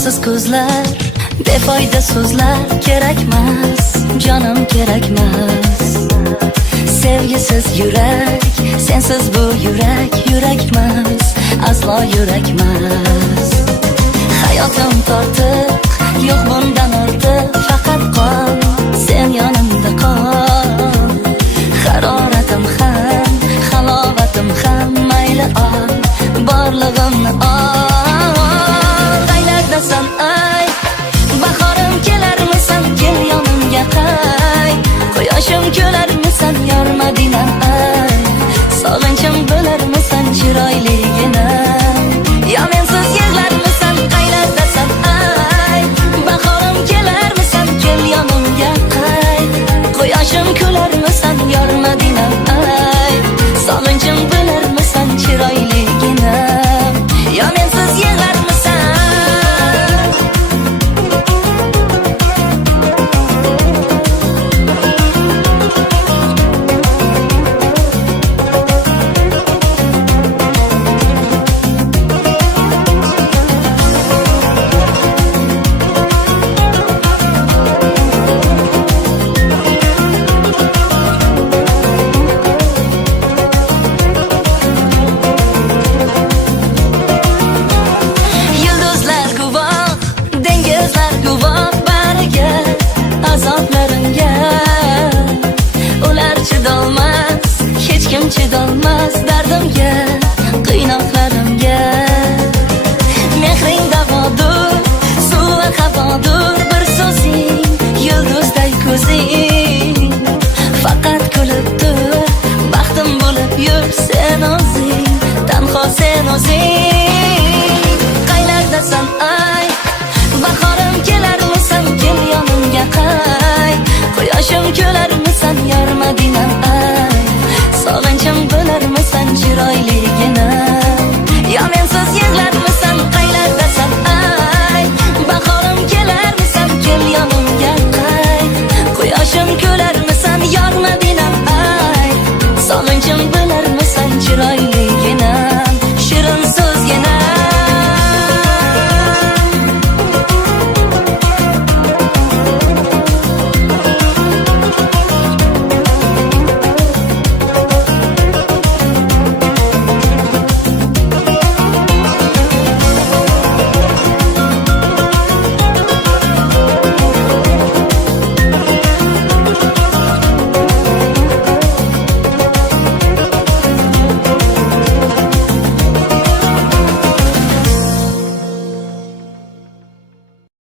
Amoqsiz ko'zlar, befoyda so'zlar kerakmas, jonim kerakmas. Sevgisiz yurak, sensiz bu yurak yurakmas, aslo yurakmas. Hayotim tortiq, yo'q bundan ortiq, faqat qol, sen yonimda qol. Haroratim ham, halovatim ham, mayli ol, borlig'imni ol. Qaylardasan ay, bahorim kelarmisan, kel yonimga qay. Quyoshim kelarmisan, yormadingam ay. Sog'inchim bo'larmisan, chiroyligina. Ya mensiz yig'larmisan, qaylardasan ay. Bahorim kelarmisan, kel yonimga qay. Quyoshim kelarmisan, yormadingam ay. Sog'inchim bo'larmisan, chiroyligina. Ya mensiz yig'larmisan. Chidolmas, hech kim chidolmas, dardim